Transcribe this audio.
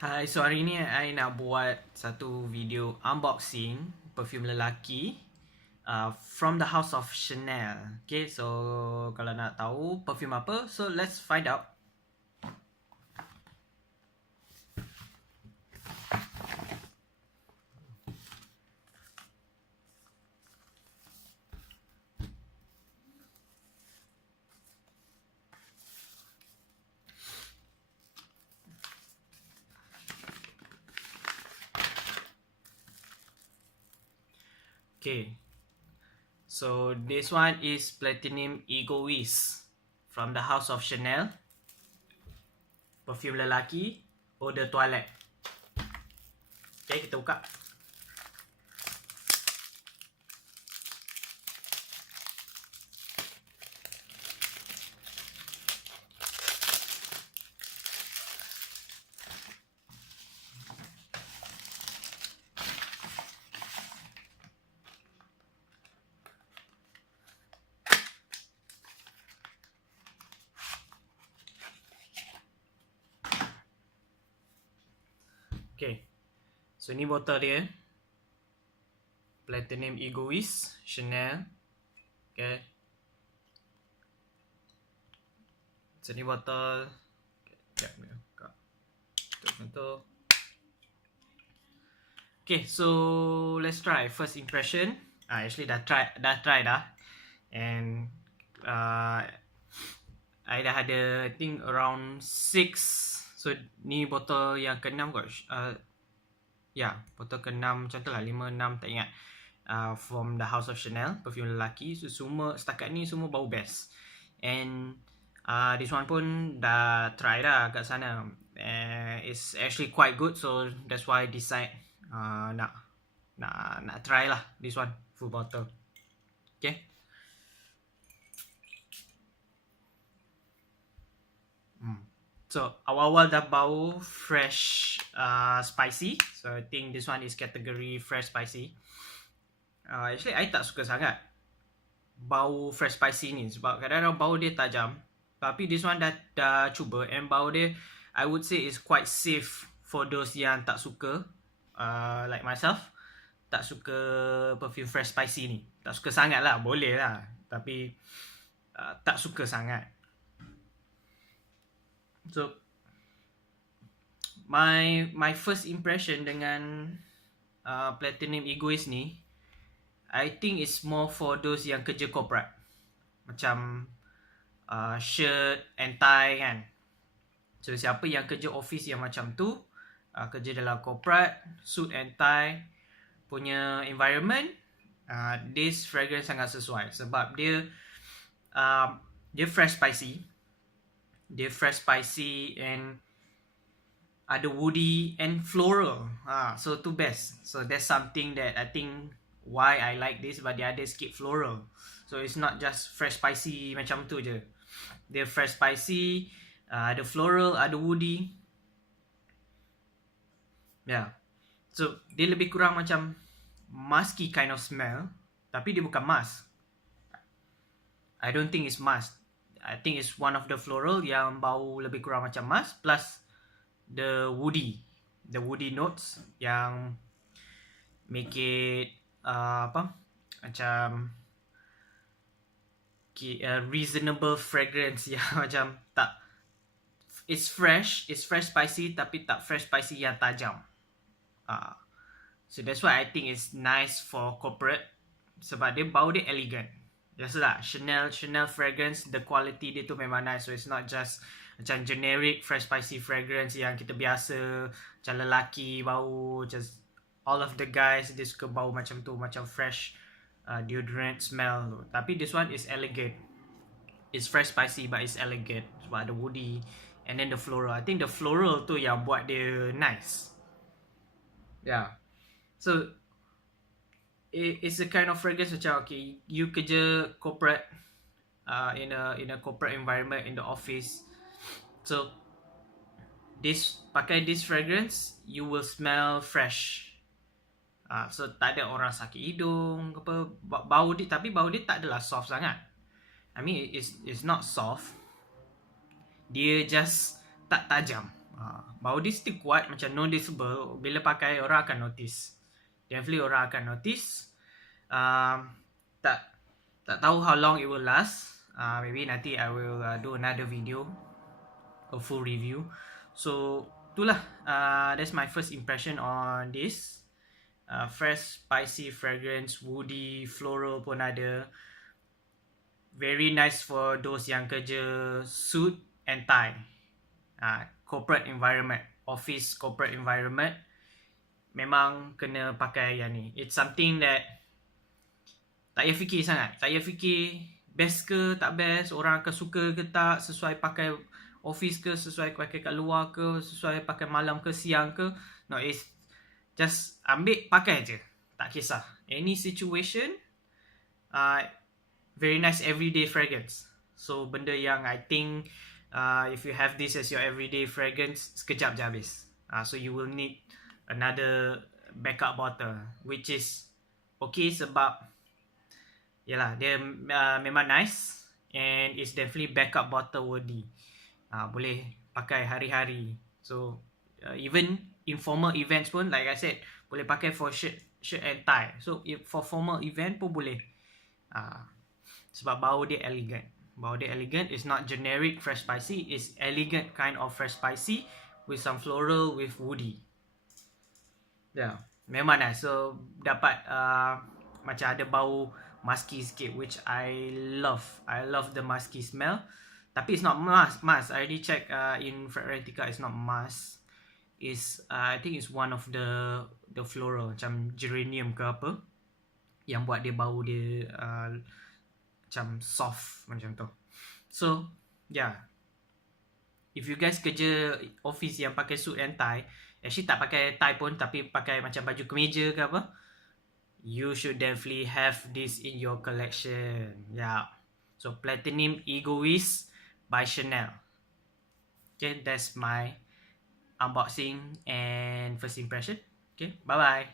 Hai, so hari ni I nak buat satu video unboxing perfume lelaki from the house of Chanel. Okay, so kalau nak tahu perfume apa, so let's find out. Okay, so this one is Platinum Egoiste from the house of Chanel. Perfume lelaki, eau de toilette. Okay, kita buka. Okay, so ni botol dia, Platinum Egoiste Chanel. Okay, so ni botol. Sekejap ni buka. Tutup. Okay, so let's try first impression. Actually dah try dah, and I dah ada I think around 6. So ni botol yang ke-6 kot. Botol ke-6 macam tu lah, 5, 6 tak ingat. From the house of Chanel, perfume lelaki. So semua setakat ni semua bau best. And this one pun dah try dah kat sana. It's actually quite good, so that's why I decide nak try lah this one full bottle. Okay. So awal-awal dah bau fresh spicy. So I think this one is category fresh spicy. Actually I tak suka sangat bau fresh spicy ni, sebab kadang-kadang bau dia tajam. Tapi this one dah cuba, and bau dia I would say is quite safe for those yang tak suka, like myself, tak suka perfume fresh spicy ni. Tak suka sangat lah, boleh lah, tapi tak suka sangat. So my first impression dengan Platinum Egoiste ni, I think it's more for those yang kerja corporate, macam shirt and tie kan. So siapa yang kerja office yang macam tu, kerja dalam corporate, suit and tie punya environment, this fragrance sangat sesuai. Sebab dia fresh spicy. Dia fresh spicy and ada woody and floral. So tu best. So that's something that I think why I like this, but dia ada sikit floral. So it's not just fresh spicy macam tu je. Dia fresh spicy, ada floral, ada woody. Yeah. So dia lebih kurang macam musky kind of smell, tapi dia bukan musk. I don't think it's musk. I think it's one of the floral yang bau lebih kurang macam musk, plus the woody notes yang make it macam reasonable fragrance yang macam tak, it's fresh spicy, tapi tak fresh spicy yang tajam. So that's why I think it's nice for corporate, sebab dia bau dia elegant. Biasalah Chanel fragrance, the quality dia tu memang nice. So it's not just macam generic fresh spicy fragrance yang kita biasa, macam lelaki bau, just all of the guys dia suka bau macam tu, macam fresh deodorant smell tu. Tapi this one is elegant. It's fresh spicy but it's elegant, sebab ada woody and then the floral. I think the floral tu yang buat dia nice. Yeah. So it's a kind of fragrance macam, okay, you kerja corporate, in a corporate environment, in the office. So pakai this fragrance, you will smell fresh. So tak ada orang sakit hidung apa, bau dia, tapi bau dia tak adalah soft sangat. I mean it's not soft. Dia just tak tajam. Bau dia still kuat, macam noticeable. Bila pakai orang akan notice. Definitely orang akan notice. Tak tahu how long it will last. Maybe nanti I will do another video, a full review. So itulah, that's my first impression on this. Fresh, spicy, fragrance, woody, floral pun ada. Very nice for those yang kerja suit and tie. Corporate environment, office corporate environment, memang kena pakai yang ni. It's something that tak payah fikir sangat. Tak payah fikir best ke tak best, orang akan suka ke tak, sesuai pakai office ke, sesuai pakai kat luar ke, sesuai pakai malam ke, siang ke. No, it's just ambil, pakai je. Tak kisah. Any situation, very nice everyday fragrance. So, benda yang I think if you have this as your everyday fragrance, sekejap je habis. So, you will need another backup bottle, which is okay sebab yalah, dia memang nice and it's definitely backup bottle worthy. Boleh pakai hari-hari. So, even informal events pun, like I said, boleh pakai for shirt and tie. So, for formal event pun boleh. Sebab bau dia elegant. Bau dia elegant. It's not generic fresh spicy. It's elegant kind of fresh spicy with some floral, with woody. Yeah, memang nice. So, dapat macam ada bau musky sikit, which I love. I love the musky smell. Tapi it's not musk. I already check in Fragrantica, it's not musk. It's I think it's one of the floral, macam geranium ke apa, yang buat dia bau dia macam soft macam tu. So yeah, if you guys kerja office yang pakai suit and tie, actually tak pakai tie pun, tapi pakai macam baju kemeja ke apa, you should definitely have this in your collection. Yeah. So Platinum Egoiste by Chanel. Okay, that's my unboxing and first impression. Okay, bye bye.